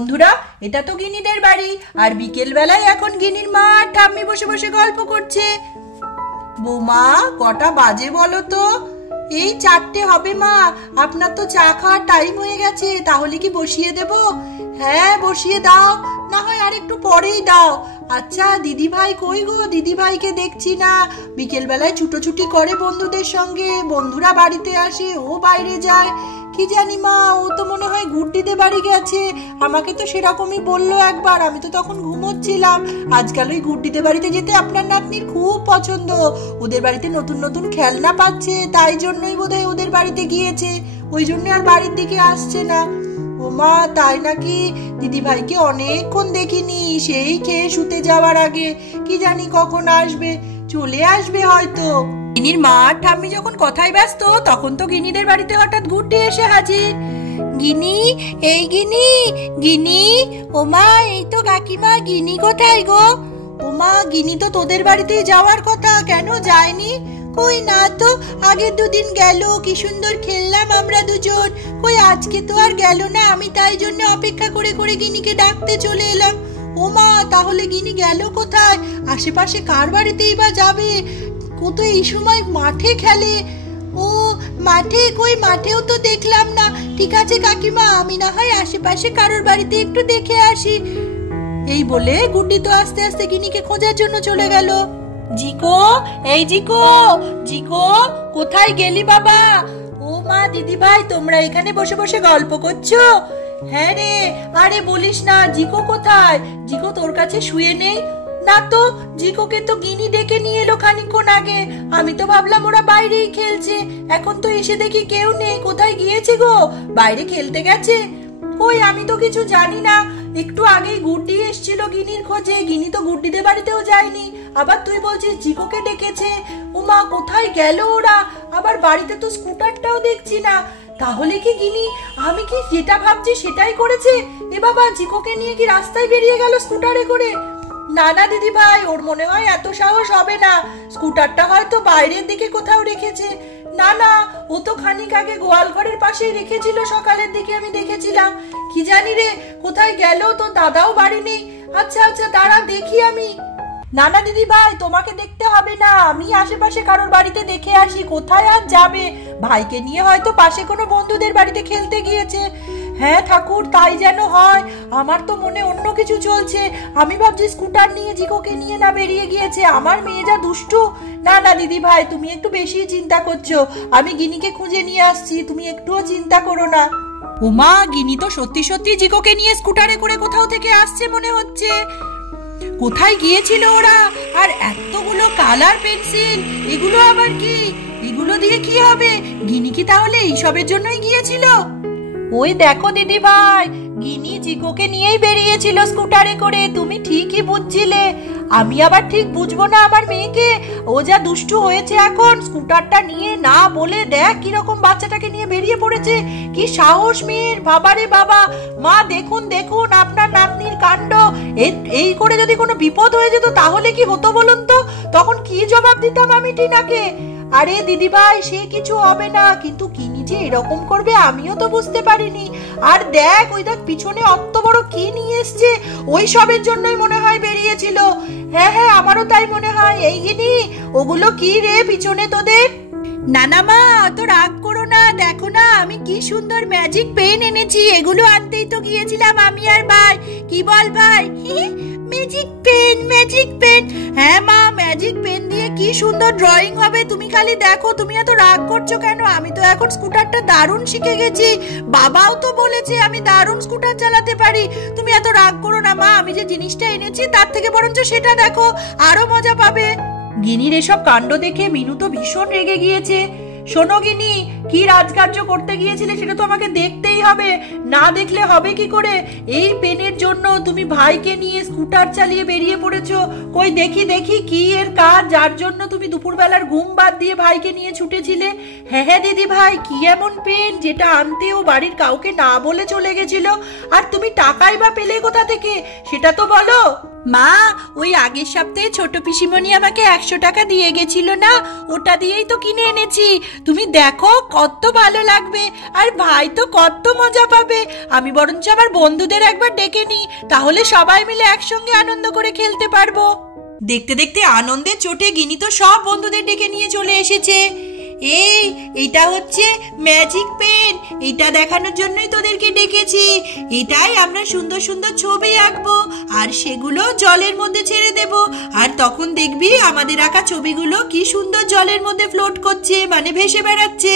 বন্ধুরা, এটা তো গিনিদের বাড়ি। আর বিকেল বেলায় এখন গিনির মা আর ঠাম্মি বসে বসে গল্প করছে। বৌমা, কটা বাজে বলো তো? এই 4টে হবে মা। আপনার তো চা খাওয়ার টাইম হয়ে গেছে, তাহলে কি বসিয়ে দেব? হ্যাঁ, বসিয়ে দাও, না হয় আর একটু পরেই দাও। আচ্ছা, দিদি ভাই কই গো? দিদি ভাইকে দেখছি না। বিকেল বেলায় ছুটোছুটি করে বন্ধুদের সঙ্গে, বন্ধুরা বাড়িতে আসে, ও বাইরে যায়। কি জানি মা, ও তো মনে হয় গুড্ডিদের বাড়ি গেছে। আমাকে তো সেরকমই বললো একবার, আমি তো তখন ঘুমোচ্ছিলাম। আজকাল ওই গুড্ডিদের বাড়িতে যেতে আপনার নাতনির খুব পছন্দ। ওদের বাড়িতে নতুন নতুন খেলনা পাচ্ছে, তাই জন্যই বোধহয় ওদের বাড়িতে গিয়েছে। ওই জন্য আর বাড়ির দিকে আসছে না। ও মা, তাই নাকি? দিদি ভাইকে অনেকক্ষণ দেখিনি, সেই খেয়ে শুতে যাওয়ার আগে। কি জানি কখন আসবে, চলে আসবে হয়তো। গিনির মা আর ঠাম্মি যখন কথায় ব্যস্ত, তখন তো গিনিদের বাড়িতে হঠাৎ গুড্ডি এসে হাজির। গিনি, এই গিনি, গিনি। ও মা, এই তো কাকিমা। গিনি কোথায় গো? ও মা, গিনি তো তোদের বাড়িতেই যাওয়ার কথা, কেন যায়নি? কই না তো, আগের দুদিন গেল, কি সুন্দর খেললাম আমরা দুজন। কই আজকে তো আর গেল না। আমি তাই জন্য অপেক্ষা করে করে গিনিকে ডাকতে চলে এলাম। ও মা, তাহলে গিনি গেল কোথায়? আশেপাশে কার বাড়িতেই বা যাবে? ও তো এই সময় মাঠে খেলে। ও মাঠে? কই মাঠেও তো দেখলাম না। ঠিক আছে কাকিমা, আমি না হয় আশেপাশে কারোর বাড়িতে একটু দেখে আসি। এই বলে গুড্ডি তো আস্তে আস্তে গিনিকে খোঁজার জন্য চলে গেল। জিকো, এই জিকো, জিকো, কোথায় গেলি বাবা? ও মা, দিদি ভাই, তোমরা এখানে বসে বসে গল্প করছো? হ্যাঁ রে। আরে বলিস না, জিকো কোথায়? জিকো তোর কাছে শুয়ে নেই? না তো, জিকোকে তো গিনি ডেকে নিয়ে এলো খানিকক্ষণ আগে। আমি তো ভাবলাম ওরা বাইরেই খেলছে, এখন তো এসে দেখি কেউ নেই। কোথায় গিয়েছে গো? বাইরে খেলতে গেছে? কই, আমি তো কিছু জানি না। একটু আগেই গুড্ডি এসেছিল গিনির খোঁজে, গিনি তো গুড্ডিদের বাড়িতেও যায়নি। আবার তুই বলছিস জিকোকে ডেকেছে। ওমা, কোথায় গেল ওরা? আবার বাড়িতে তো স্কুটারটাও দেখছি না। তাহলে কি গিনি আমি কি যেটা ভাবছি সেটাই করেছে? এ বাবা, জিকোকে নিয়ে কি রাস্তায় বেরিয়ে গেল স্কুটারে করে? না না দিদি ভাই, ওর মনে হয় এত সাহস হবে না। স্কুটারটা হয়তো বাইরের দিকে কোথাও রেখেছে। না না, ও তো খানিক আগে গোয়াল ঘরের পাশেই রেখেছিল, সকালের দিকে আমি দেখেছিলাম। কি জানি রে, কোথায় গেল? তো দাদাও বাড়ি নেই। আচ্ছা আচ্ছা, দাঁড়া দেখি আমি। না না দিদি ভাই, তোমাকে দেখতে হবে না, আমি আশেপাশে কারোর বাড়িতে দেখে আসি। কোথায় আর যাবে? ভাইকে নিয়ে হয়তো পাশে কোনো বন্ধুদের বাড়িতে খেলতে গিয়েছে। হ্যাঁ ঠাকুর, তাই যেন হয়। আমার তো মনে অন্য কিছু চলছে। আমি ভাবছি স্কুটার নিয়ে জিকোকে নিয়ে না বেরিয়ে গিয়েছে। আমার মেয়ে যা দুষ্টু। না না দিদি ভাই, তুমি একটু বেশি চিন্তা করছো। আমি গিনিকে খুঁজে নিয়ে আসছি, তুমি একটুও চিন্তা করো না। ওমা, গিনি তো সত্যি সত্যি জিকোকে নিয়ে স্কুটারে করে কোথাও থেকে আসছে মনে হচ্ছে। কোথায় গিয়েছিল ওরা? আর এতগুলো কালার পেন্সিল, এগুলো আবার কি? এগুলো দিয়ে কি হবে? গিনি কি তাহলে এইসবের জন্যই গিয়েছিল? ওই দেখো দিদি ভাই, গিনি জিকোকে নিয়েই বেরিয়েছিল স্কুটারে করে। তুমি ঠিকই বুঝছিলে। আমি আবার ঠিক বুঝবো না আমার মেয়েকে? ও যা দুষ্টু হয়েছে এখন, স্কুটারটা নিয়ে না বলে দেখ কিরকম বাচ্চাটাকে নিয়ে বেরিয়ে পড়েছে। কি সাহস মেয়ের! বাবারে বাবা! মা দেখুন দেখুন আপনার নাতনির কাণ্ড। এই করে যদি কোনো বিপদ হয়ে যেত তাহলে কি হতো বলুন তো? তখন কি জবাব দিতাম আমি টিনাকে? আরে দিদি ভাই, সে কিছু হবে না, কিন্তু কি নিজে এরকম করবে আমিও তো বুঝতে পারিনি। আর দেখ, ওই দেখ পিছনে অত বড় কি নিয়ে এসছে। ওই সবের জন্যই মনে হয় বেরিয়েছিল। হ্যাঁ হ্যাঁ, আমারও তাই মনে হয়। এই গিনি, ওগুলো কি রে পিছনে তোদের? না না মা, অত রাগ করো না। দেখো না, আমি কি সুন্দর ম্যাজিক পেন এনেছি। এগুলো আনতেই তো গিয়েছিলাম আমি আর ভাই। কি বল ভাই? Magic pen, magic pen. হ্যাঁ মা, ম্যাজিক পেন দিয়ে কি সুন্দর ড্রয়িং হবে। তুমি খালি দেখো। তুমি এত রাগ করছো কেন? আমি তো এখন স্কুটারটা দারুণ শিখে গেছি। বাবাও তো বলেছে আমি দারুণ স্কুটার চালাতে পারি। তুমি এত রাগ করো না মা। আমি যে জিনিসটা এনেছি তার থেকে বরঞ্চ সেটা দেখো, আরো মজা পাবে। গিনির এসব কাণ্ড দেখে মিনু তো ভীষণ রেগে গিয়েছে। শোনো গিনি, কি রাজকার্য করতে গিয়েছিলে সেটা তো আমাকে দেখতেই হবে। না দেখলে হবে কি করে? এই পেনের জন্য তুমি ভাইকে নিয়ে স্কুটার চালিয়ে বেরিয়ে পড়েছো। কই দেখি দেখি কি এর কাজ, যার জন্য তুমি দুপুরবেলার ঘুম বাদ দিয়ে ভাইকে নিয়ে ছুটেছিলে? হ্যাঁ হ্যাঁ দিদি ভাই, কি এমন পেন যেটা আনতে ও বাড়ির কাউকে না বলে চলে গেছিল? আর তুমি টাকাই বা পেলে কোথা থেকে সেটা তো বলো। মা, ওই আগের সপ্তাহে ছোট পিসিমণি আমাকে 100 টাকা দিয়ে গেছিল না, ওটা দিয়েই তো কিনে এনেছি। তুমি দেখো কত ভালো লাগবে, আর ভাই তো কত মজা পাবে। আমি বরঞ্চ আমার বন্ধুদের একবার ডেকে নিই, তাহলে সবাই মিলে একসঙ্গে আনন্দ করে খেলতে পারবো। দেখতে দেখতে আনন্দের চোটে গিনি তো সব বন্ধুদের ডেকে নিয়ে চলে এসেছে। এটা হচ্ছে ম্যাজিক পেন, এটা দেখানোর জন্যই তোদেরকে ডেকেছি। এটাই আমরা সুন্দর সুন্দর ছবি আঁকবো আর সেগুলো জলের মধ্যে ছেড়ে দেব, আর তখন দেখবি আমাদের আঁকা ছবিগুলো কি সুন্দর জলের মধ্যে ফ্লোট করছে, মানে ভেসে বেড়াচ্ছে।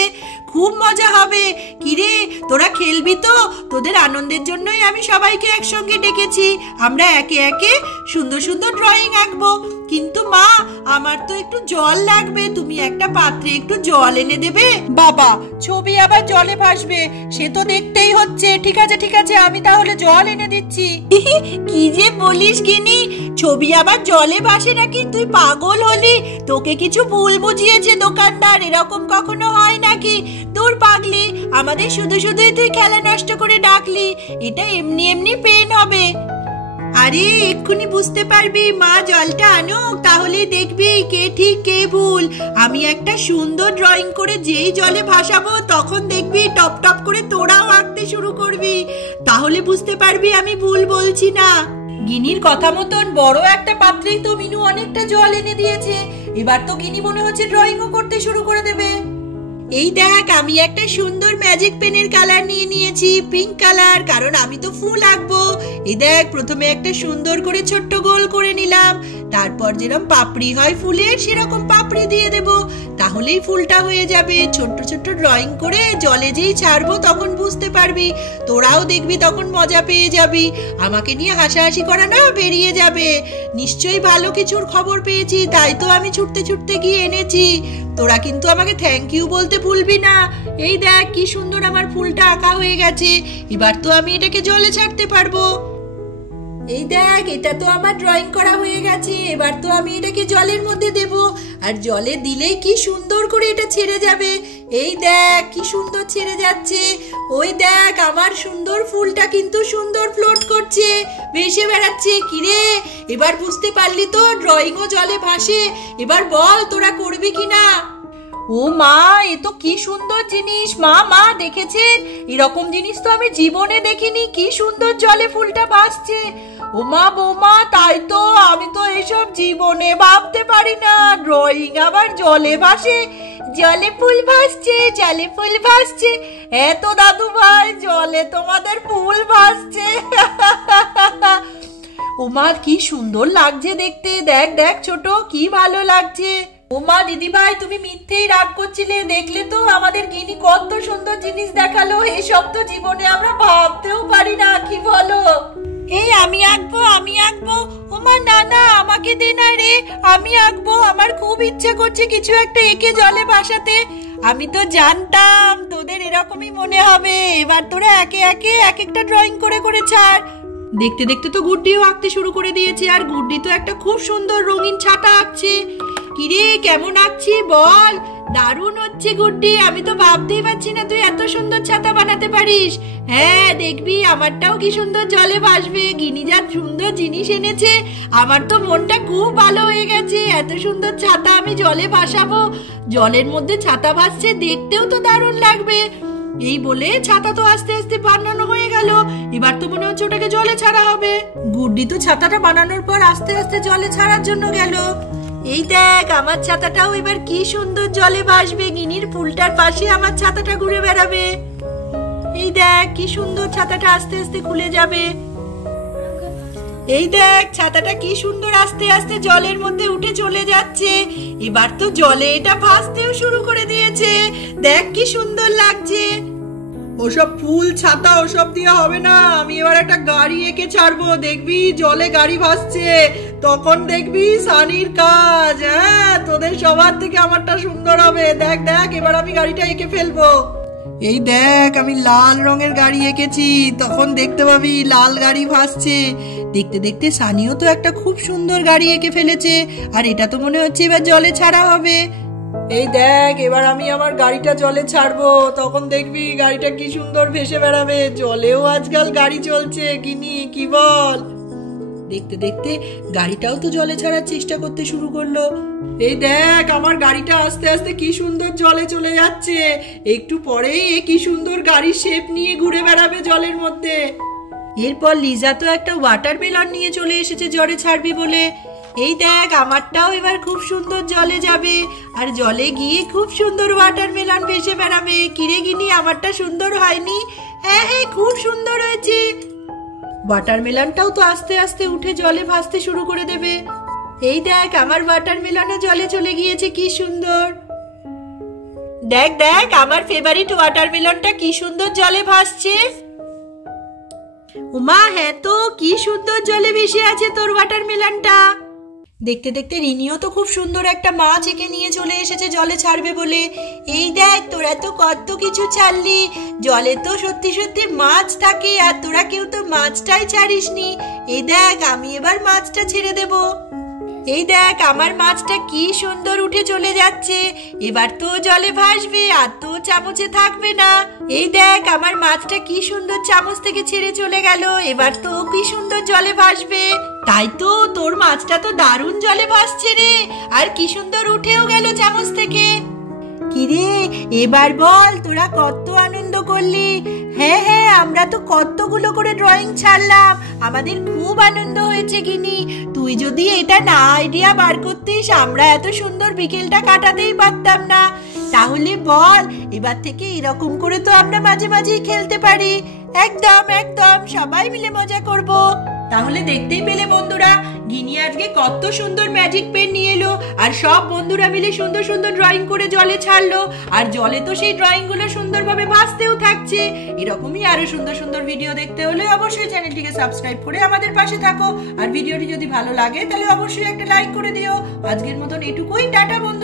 খুব মজা হবে। কিরে, তোরা খেলবি তো? তোদের আনন্দের জন্যই আমি সবাইকে একসঙ্গে ডেকেছি। আমরা একে একে সুন্দর সুন্দর ড্রয়িং আঁকবো। কিন্তু মা, আমার তো একটু জল লাগবে, তুমি একটা পাত্রে একটু জল এনে দেবে? বাবা, ছবি আবার জলে ভাসবে, সে তো দেখতেই হচ্ছে। ঠিক আছে ঠিক আছে, আমি তাহলে জল এনে দিচ্ছি। কি যে বলিস গিনি, ছবি আবার জলে ভাসে নাকি? তুই পাগল হলি? তোকে কিছু ভুল বুঝিয়েছে দোকানদার, এরকম কখনো হয় নাকি? দূর পাগলি, আমাদের শুধু শুধুই তুই খেলা নষ্ট করে ডাকলি। এটা এমনি এমনি পেন হবে। আরে এক্ষুনি বুঝতে পারবি, মা জলটা আনুক, তাহলে দেখবি কে ঠিক কে ভুল। আমি একটা সুন্দর ড্রয়িং করে যেই জলে ভাসাবো, তখন দেখবি টপ টপ করে তোরাও আঁকতে শুরু করবি, তাহলে বুঝতে পারবি আমি ভুল বলছি না। গিনির কথা মতন বড় একটা পাত্রেই তো মিনু অনেকটা জল এনে দিয়েছে। এবার তো গিনি মনে হচ্ছে ড্রয়িংও করতে শুরু করে দেবে। এই দেখ, আমি একটা সুন্দর ম্যাজিক পেনের কালার নিয়ে নিয়েছি, পিঙ্ক কালার, কারণ আমি তো ফুল আঁকবো। এই দেখ, প্রথমে একটা সুন্দর করে ছোট্ট গোল করে নিলাম, তারপর যেরকম পাপড়ি হয় ফুলের, সেরকম পাপড়ি দিয়ে দেব, তাহলেই ফুলটা হয়ে যাবে। ছোট্ট ছোট্ট ড্রয়িং করে জলে যেই ছাড়বো তখন বুঝতে পারবি, তোরাও দেখবি, তখন মজা পেয়ে যাবি। আমাকে নিয়ে হাসাহাসি করা না বেরিয়ে যাবে। নিশ্চয়ই ভালো কিছুর খবর পেয়েছি, তাই তো আমি ছুটতে ছুটতে গিয়ে এনেছি। তোরা কিন্তু আমাকে থ্যাংক ইউ বলতে ভুলবি না। এই দেখ কি সুন্দর আমার ফুলটা আঁকা হয়ে গেছে। এবার তো আমি এটাকে জলে ছাড়তে পারবো। এই দেখ, এটা তো আমার ড্রয়িং করা হয়ে গেছে। এবার তো আমি এটাকে জলের মধ্যে দেব, আর জলে দিলেই কি সুন্দর করে এটা ছেড়ে যাবে। এই দেখ কি সুন্দর ছেড়ে যাচ্ছে। ওই দেখ, আমার সুন্দর ফুলটা কিন্তু সুন্দর ফ্লোট করছে, ভেসে বেড়াচ্ছে। কিরে, এবার বুঝতে পারলি তো ড্রয়িংও জলে ভাসে? এবার বল তোরা করবি কিনা? ও মা, এ তো কি সুন্দর জিনিস। মা মা দেখেছেন, এরকম জিনিস তো আমি জীবনে দেখিনি। কি সুন্দর জলে ফুলটা ভাসছে। ও মা বৌমা, তাই তো, আমি তো এসব জীবনে ভাবতে পারি না। ড্রয়িং আবার জলে ভাসে, জলে ফুল ভাসছে, জলে ফুল ভাসছে। এত দাদু ভাই, জলে তোমাদের ফুল ভাসছে। ও মা, কি সুন্দর লাগছে দেখতে। দেখ দেখ ছোট, কি ভালো লাগছে। ও মা, দিদি ভাই, তুমি মিথ্যেই রাগ করছিলে। দেখলে তো আমাদের গিনি কত সুন্দর জিনিস দেখালো। এসব তো জীবনে আমরা ভাবতেও পারি না, কি বলো? এই আমি আঁকবো, আমি আঁকবো। ও মা, না না, আমাকে দে না রে, আমি আঁকবো। আমার খুব ইচ্ছা করছে কিছু একটা এঁকে জলে ভাসাতে। আমি তো জানতাম তোদের এরকমই মনে হবে। এবার তোরা একে একে এক একটা ড্রয়িং করে করে ছাড়। দেখতে দেখতে তো গুড্ডিও আঁকতে শুরু করে দিয়েছে, আর গুড্ডি তো একটা খুব সুন্দর রঙিন ছাতা আঁকছে। কিরে, কেমন আঁকছি বল? দারুণ হচ্ছে গুড্ডি, আমি তো ভাবতেই পারছি না তুই এত সুন্দর ছাতা বানাতে পারিস। হ্যাঁ, দেখবি আমারটাও কি সুন্দর জলে ভাসবে। গিনি যা সুন্দর জিনিস এনেছে, আমার তো মনটা খুব ভালো হয়ে গেছে। এত সুন্দর ছাতা আমি জলে ভাসাবো। জলের মধ্যে ছাতা ভাসছে, দেখতেও তো দারুণ লাগবে। এই বলে ছাতা তো আস্তে আস্তে বানানো হয়ে গেল। এবার তো মনে হচ্ছে ওটাকে জলে ছাড়া হবে। গুড্ডি তো ছাতাটা বানানোর পর আস্তে আস্তে জলে ছাড়ার জন্য গেল। এই দেখ, আমার ছাতাটাও এবার কি সুন্দর জলে ভাসবে। গিনির ফুলটার পাশে আমার ছাতাটা ঘুরে বেড়াবে। এই দেখ কি সুন্দর, ছাতাটা আস্তে আস্তে খুলে যাবে। এই দেখ, ছাতাটা কি সুন্দর আস্তে আস্তে জলের মধ্যে উঠে চলে যাচ্ছে। এবার তো জলে এটা ভাসতেও শুরু করে দিয়েছে। দেখ কি সুন্দর লাগছে। ওসব ফুল ছাতা ওসব দিয়ে হবে না, আমি এবার একটা গাড়ি এঁকে ছাড়বো। দেখবি জলে গাড়ি ভাসছে, তখন দেখবি সানির কাজ। হ্যাঁ, তোদের সবার থেকে আমারটা সুন্দর হবে। দেখ দেখ, এবার আমি গাড়িটা এঁকে ফেলবো। এই দেখ, আমি লাল রঙের গাড়ি এঁকেছি, তখন দেখতে পাবি লাল গাড়ি ভাসছে। দেখতে দেখতে সানিও তো একটা খুব সুন্দর গাড়ি এঁকে ফেলেছে, আর এটা তো মনে হচ্ছে এবার জলে ছাড়া হবে। এই দেখ, এবার আমি আমার গাড়িটা জলে ছাড়বো, তখন দেখবি গাড়িটা কি সুন্দর ভেসে বেড়াবে। জলেও আজকাল গাড়ি চলছে, কিনি কি বল? দেখতে দেখতে গাড়িটাও তো জলে ছাড়ার চেষ্টা করতে শুরু করলো। এই দেখ, আমার গাড়িটা আস্তে আস্তে কি সুন্দর জলে চলে যাচ্ছে। একটু পরেই এ কি সুন্দর গাড়ির শেপ নিয়ে ঘুরে বেড়াবে জলের মধ্যে। এরপর লিজা তো একটা ওয়াটারমেলন নিয়ে চলে এসেছে জলে ছাড়বে বলে। এই দেখ, আমারটাও এবার খুব সুন্দর জলে যাবে, আর জলে গিয়ে খুব সুন্দর ওয়াটারমেলন ভেসে বেড়াবে। কিরে গিনি, আমারটা সুন্দর হয়নি? হ্যাঁ হ্যাঁ, খুব সুন্দর হয়েছে। ওয়াটারমেলনটাও তো আস্তে আস্তে উঠে জলে ভাসতে শুরু করে দেবে। এই দেখ, আমার ওয়াটারমেলনও জলে চলে গিয়েছে, কি সুন্দর। দেখ দেখ, আমার ফেভারিট ওয়াটারমেলনটা কি সুন্দর জলে ভাসছে। উমা, হ্যাঁ তো, কি সুন্দর জলে ভেসে আছে তোর ওয়াটারমেলনটা। দেখতে দেখতে রিনিও তো খুব সুন্দর একটা মাছ এঁকে নিয়ে চলে এসেছে জলে ছাড়বে বলে। এই দেখ, তোরা তো কত কিছু ছাড়লি। জলে তো সত্যি সত্যি মাছ থাকে, আর তোরা কেউ তো মাছটাই ছাড়িসনি। এই দেখ, আমি এবার মাছটা ছেড়ে দেব। এই দেখ, আমার মাছটা কি সুন্দর উঠে চলে যাচ্ছে। এবার তো জলে ভাসবে, আর তো চামচে থাকবে না। এই দেখ, আমার মাছটা কি সুন্দর চামচ থেকে ছেড়ে চলে গেল। এবার তো কি সুন্দর জলে ভাসবে। তাই তো, তোর মাছটা তো দারুণ জলে ভাসছে রে, আর কি সুন্দর উঠেও গেল চামচ থেকে। কিরে, এবার বল, তোরা কত আনন্দ করলি? হ্যাঁ হ্যাঁ, আমরা তো কতগুলো করে ড্রয়িং ছাড়লাম, আমাদের খুব আনন্দ হয়েছে গিনি। তুই যদি এটা না আইডিয়া বার করতিস, আমরা এত সুন্দর বিকেলটা কাটাতেই পারতাম না। তাহলে বল, এবার থেকে এরকম করে তো আমরা মাঝে মাঝেই খেলতে পারি। একদম একদম, সবাই মিলে মজা করব। তাহলে দেখতেই পেলে বন্ধুরা, গিনি আজকে কত সুন্দর ম্যাজিক পেন নিয়ে এলো, আর সব বন্ধুরা মিলে সুন্দর সুন্দর ড্রয়িং করে জলে ছাড়লো। আর জলে তো সেই ড্রয়িং গুলো সুন্দরভাবে ভাসতেও থাকছে। এরকমই আরো সুন্দর সুন্দর ভিডিও দেখতে হলে অবশ্যই চ্যানেলটিকে সাবস্ক্রাইব করে আমাদের পাশে থাকো। আর ভিডিওটি যদি ভালো লাগে তাহলে অবশ্যই একটা লাইক করে দিও। আজকের মতন এটুকুই, টাটা বন্ধুরা।